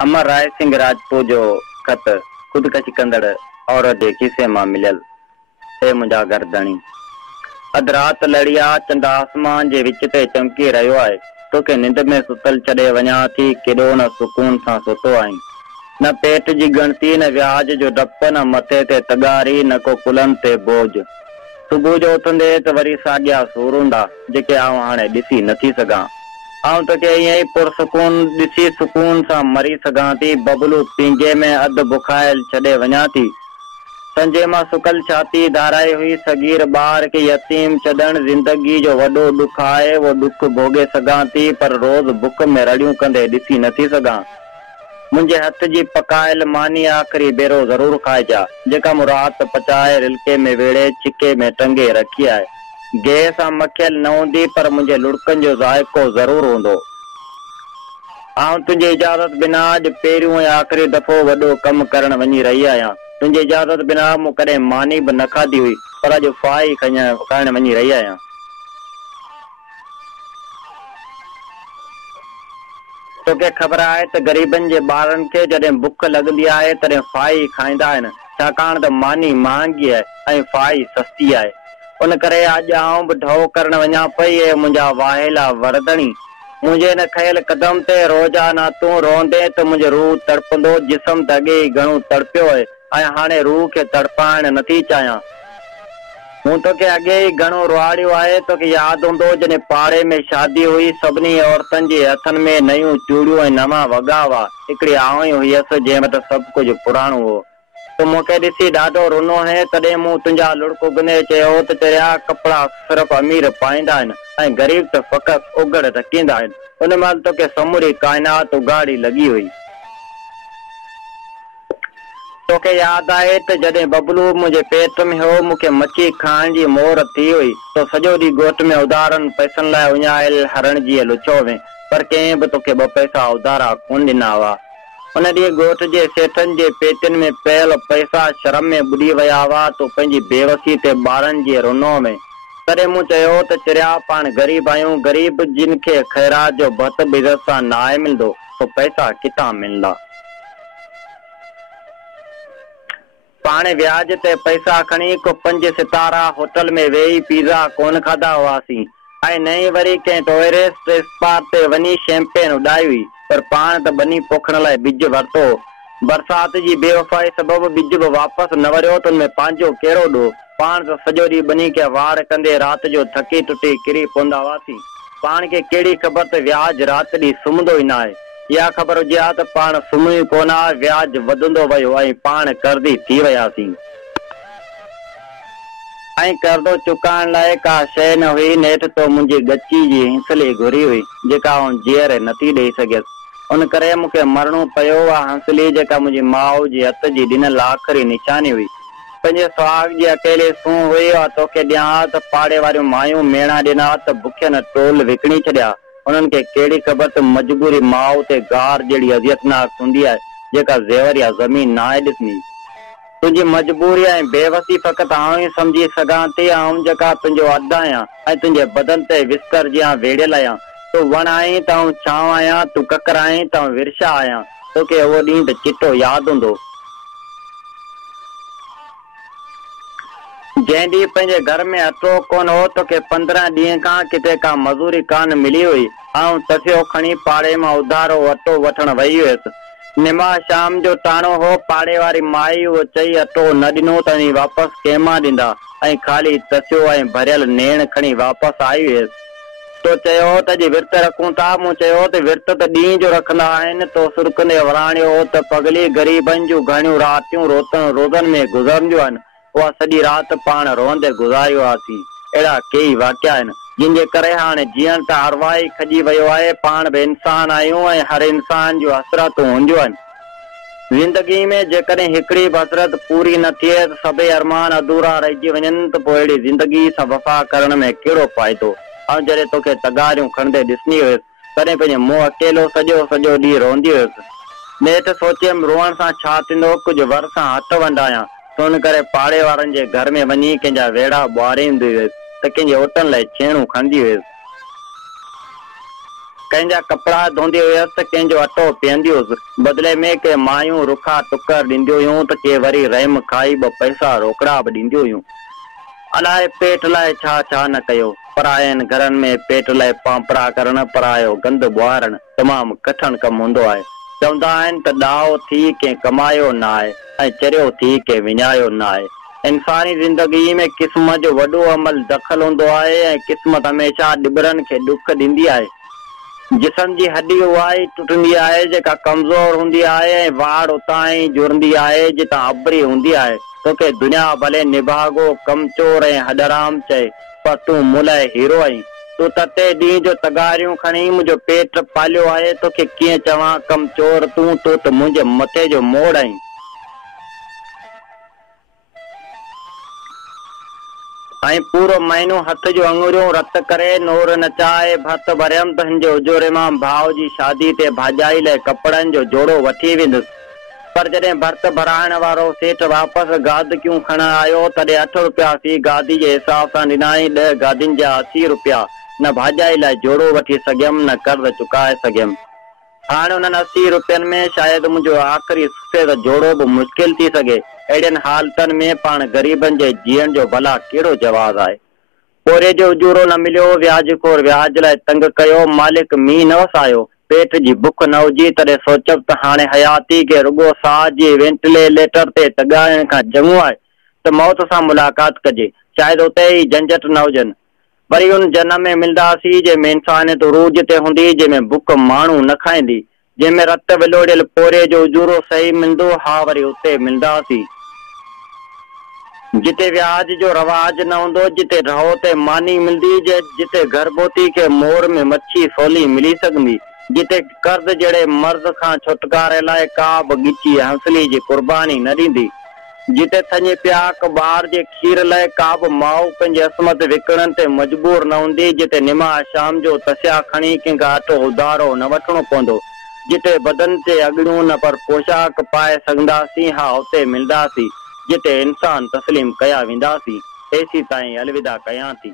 अमर राय सिंह राजपूत जो खत खुदकशी कंदड़ औरत जे किसे मां मिलियल। हे मुंहिंजा गर्दणी, अध रात लड़िया चंद आसमान जे विच ते चमकी रहियो आहे। तोखे निंद में सुतल छॾे वञा थी, केॾो न सुकून सां सुतो आहीं। न पेट जी गणती, न व्याज जो डप, न मथे ते तगारी, न को कुलनि ते बोझ। सुबुह जो उथंदे त वरी साॻिया सूर हूंदा जेके आऊं हाणे ॾिसी नथी सघां। आऊं तोखे ईअं ई पुरसुकून ॾिसी सुकून सां मरी सघां थी। बबलू पींगे में अधु बुखायल छॾे वञा थी। संजे मां सुकल छाती धाराई हुई। सगीर ॿार खे यतीम छॾण ज़िंदगी जो वॾो ॾुख आहे। वो ॾुख भोगे सघां थी, पर रोज़ बुख में रड़ियूं कंदे ॾिसी नथी सघां। मुंहिंजे हथ जी पकायल मानी आख़िरी भेरो ज़रूर खाइजा, जेका मूं राति पचाए रिलके में वेड़े छिके में टंगे रखी आहे। गेह सां मखियल न हूंदी, पर मुंहिंजे लुड़कनि जो ज़ाइको ज़रूर हूंदो। आउं तुंहिंजी इजाज़त बिना अॼु पहिरियों ऐं आख़िरी दफ़ो वॾो कमु करण वञी रही आहियां। तुंहिंजी इजाज़त बिना मूं कॾहिं मानी बि न खाधी हुई, पर अॼु फाई खाइण वञी रही आहियां। तोखे ख़बर आहे त ग़रीबनि जे ॿारनि खे जॾहिं बुख लॻंदी आहे तॾहिं फाई खाईंदा आहिनि, छाकाणि त मानी महांगी आहे ऐं फाई सस्ती आहे। उन करे अॼु आउं बि ढो करण वञा पई। ऐं मुंहिंजा वाहेला वरदणी, मुंहिंजे न खयल कदम ते रोज़ाना तूं रोंदे त मुंहिंजो रूह तड़पंदो। जिस्म त अॻे ई घणो तड़पियो आहे ऐं हाणे रूह खे तड़पाइण नथी चाहियां। मूं तोखे अॻे ई घणो रुआड़ियो आहे। तोखे यादि हूंदो जॾहिं पाड़े में शादी हुई, सभिनी औरतुनि जे हथनि में नयूं चूड़ियूं ऐं नवां वॻा हुआ। हिकिड़ी आउं ई हुयसि जंहिं वटि सभु कुझु पुराणो हो। तूं मूंखे ॾिसी ॾाढो रुनो है। तॾहिं मूं तुंहिंजा लुड़क उगंदे चयो त तेरा कपिड़ा सिर्फ़ु अमीर पाईंदा आहिनि ऐं ग़रीब त फ़क़ति उघड़ रखींदा आहिनि। उन महिल तोखे समूरी काइनात उघाड़ी लॻी हुई। तोखे यादि आहे त जॾहिं बबलू मुंहिंजे पेट में हो, मूंखे मच्छी खाइण जी मोहर थी हुई। तो सॼो ॾींहुं ॻोठ में उधारनि पैसनि लाइ उञायल हरण जी लुचो में, पर कंहिं बि तोखे 2 पैसा उधारा कोन ॾिना हुआ। उन ॾींहुं ॻोठ जे सेठनि जे पेतियुनि में पियल पैसा शर्म में ॿुॾी विया हुआ। तो पंहिंजी बेवसी ते ॿारनि जे रुनो में। तॾहिं मूं चयो त चिरिया पाण ग़रीब आहियूं। ग़रीब जिन खे ख़ैरात जो भत बि इज़त सां न आहे मिलंदो, तो पैसा किथां मिलंदा। पाणे व्याज ते पैसा खणी को 5 सितारा होटल में वेही पिज़ा कोन खाधा हुआसीं ऐं न ई वरी कंहिं टोयरेस्ट स्पॉट ते वञी शैंपेन उॾाई हुई। पर पाण त बनी पोखण लाइ बिज वरितो। बरसात जी बेवफ़ाई सबबु बिज बि वापसि न वरियो, त उनमें पंहिंजो कहिड़ो ॾोह। पाण त सॼो ॾींहुं बनी खे वार कंदे राति जो थकी टुटी किरी पवंदा हुआसीं। पाण खे कहिड़ी ख़बर त व्याज राति ॾींहुं सुम्हंदो ई न आहे। इहा ख़बर हुजे हा त पाण सुम्ही कोन हा। व्याज वधंदो वियो ऐं पाण कर्ज़ी थी वियासीं। ऐं कर्ज़ो चुकाइण लाइ का शइ न हुई। नेठि तो मुंहिंजी गची जी हंसली घुरी हुई, जेका आउं जीअर नथी ॾेई सघियसि। उन करे मूंखे मरणो पियो। आहे हंसली जेका मुंहिंजी माउ जे हथ जी ॾिनल आख़िरी निशानी हुई। पंहिंजे सुहाग जी अकेले सूं हुई। तोखे ॾियां त पाड़े वारियूं मायूं मेणा ॾिना त बुखियनि टोल विकिणी छॾिया। उन्हनि खे कहिड़ी ख़बर त मजबूरी माउ ते गार जहिड़ी अज़ियतनाक हूंदी आहे, जेका ज़ेवर या ज़मीन न आहे ॾिसणी। तुंहिंजी मजबूरी ऐं बेवसी फ़क़ति आउं ई सम्झी सघां थी। आउं जेका तुंहिंजो अधु आहियां ऐं तुंहिंजे बदन ते विस्तर जियां वेड़ियल आहियां। तूं वण आहीं त आउं छांव आहियां। तूं ककर आहीं त आउं विरछा आहियां। तोखे उहो ॾींहुं त चिटो यादि हूंदो जंहिं ॾींहुं पंहिंजे घर में अटो कोन हो। तोखे 15 ॾींहं खां किथे का मज़ूरी कान मिली हुई। आउं तसियो खणी पाड़े मां उधारो अटो वठण वई हुयसि। निमा शाम जो टाणो हो। पाड़े वारी माई उहो चई अटो न ॾिनो त वापसि कंहिं मां ॾींदा ऐं ख़ाली तसियो ऐं भरियल नेण खणी वापसि आई हुयसि। तो चयो त अॼु विर्त रखूं था। मूं चयो त विर्त त ॾींहं जो रखंदा आहिनि। तो सुरकंदे वराणियो त पगली ग़रीबनि जूं घणियूं रातियूं रोज़नि में गुज़रंदियूं आहिनि। उहा सॼी राति पाण रोंदे गुज़ारियो हुआसीं। अहिड़ा कई वाकिया आहिनि जिन जे करे हाणे जीअण त हरवाई खजी वियो आहे। पाण बि इंसान आहियूं ऐं हर इंसान जूं हसरतूं हूंदियूं आहिनि। ज़िंदगी में जेकॾहिं हिकिड़ी बि हसरत पूरी न थिए त सभई अरमान अधूरा रहिजी वञनि, त पोइ अहिड़ी ज़िंदगी सां वफ़ा करण में कहिड़ो फ़ाइदो। ऐं जॾहिं तोखे तगारियूं खणंदे ॾिसंदी हुयसि, तॾहिं पंहिंजे मुंहुं अकेलो सॼो ॾींहुं रोंदी हुयसि। नेठि सोचियमि रोअण सां छा थींदो, कुझु वर सां हथ वंडायां। तो इन करे पाड़े वारनि जे घर में वञी कंहिंजा वेड़ा ॿुआरींदी हुयसि त कंहिंजे ओटनि लाइ छेणूं खणंदी हुयसि। कंहिंजा कपिड़ा धोंदी हुयसि, कंहिंजो अटो पीअंदी हुअसि, बदिले में के मायूं रुखा टुकर ॾींदियूं हुयूं त के वरी रहम खाई 2 पैसा रोकड़ा बि ॾींदियूं हुयूं। अलाए पेट लाइ छा छा न कयो। परायनि घरनि में पेट लाइ पांपड़ा करण, परायो गंद ॿुहारण तमामु कठिन कमु हूंदो आहे। चवंदा आहिनि त ॾाहो थी कंहिं कमायो न आहे ऐं चरियो थी कंहिं विञायो न आहे। इंसानी ज़िंदगी में क़िस्मत जो वॾो अमल दख़ल हूंदो आहे ऐं क़िस्मत हमेशह ॾिबरनि खे ॾुख ॾींदी आहे। जिस्म जी हड्डी उहा ई टुटंदी आहे जेका कमज़ोर हूंदी आहे ऐं वाड़ उतां ई जुड़ंदी आहे जितां अबरी हूंदी आहे। तोखे दुनिया भले निभागो कमचोर ऐं हडराम चए, पर तूं मुलाए हीरो आहीं। तूं तते ॾींहं जो तगारियूं खणी मुंहिंजो पेट पालियो आहे, तोखे कीअं चवां कमचोर तूं, तो त मुंहिंजे मथे जो मोड़ आहीं। ऐं पूरो महीनो हथ जो अंगूरियूं रत करे नूर नचाए भर्त भरियमि त हिन जे उजोरे मां भाउ जी शादी ते भाॼाई लाइ कपिड़नि जो जोड़ो वठी वेंदुसि। पर जॾहिं भर्त भराइण वारो सेठ वापसि गादकियूं खण आयो तॾहिं 8 रुपया फी गादी जे हिसाब सां ॾिनाई। 10 गादियुनि जा 80 रुपया। न भाॼाई लाइ जोड़ो वठी सघियमि न कर्ज़ चुकाए सघियमि। हाणे उन्हनि 80 रुपयनि में शायदि मुंहिंजो आख़िरी सफ़ेद जोड़ो बि मुश्किल थी सघे। अहिड़नि हालतनि में पाण ग़रीबनि जे जीअण जो भला कहिड़ो जवाज़ आहे। पोरे जो उजूरो न मिलियो, व्याजखोर व्याज लाइ तंग कयो, मालिक मींहुं न वसायो। पेट जी बुख न हुजी तॾहिं सोचब त हाणे हयाती के रुगो साह जी वेंटिलेटर ते तॻाइण खां चङो आहे त मौत सां मुलाक़ात कजे, शायदि उते ई झंझट न हुजनि। वरी उन जनम में मिलंदासीं जंहिंमें इंसानियत उरूज ते हूंदी, जंहिंमें बुख माण्हू न खाईंदी, जंहिंमें रत विलोड़ियल पोरे जो उजूरो सही मिलंदो। हा, वरी उते मिलंदासीं जिते व्याज जो रवाज न हूंदो, जिते रहो ते मानी मिलंदी, जिते गर्भवती के मोर में मच्छी सोली मिली सघंदी, जिते कर्ज जड़े मर्द खां छुटकारे लाइ का बि गिची हंसली जी कुर्बानी न ॾींदी, जिते थञे प्याक ॿार जे खीर लाइ का बि माउ पंहिंजी असमत विकणण ते मजबूर न हूंदी, जिते निमा शाम जो तसिया खणी कंहिंखां अटो उधारो न वठणो पवंदो, जिते बदन ते अॻड़ियूं न पर पोशाक पाए सघंदासीं। हा, उते मिलंदासीं जिते इंसान तस्लीम कया वेंदासीं। एसी ताईं अलविदा कयां थी।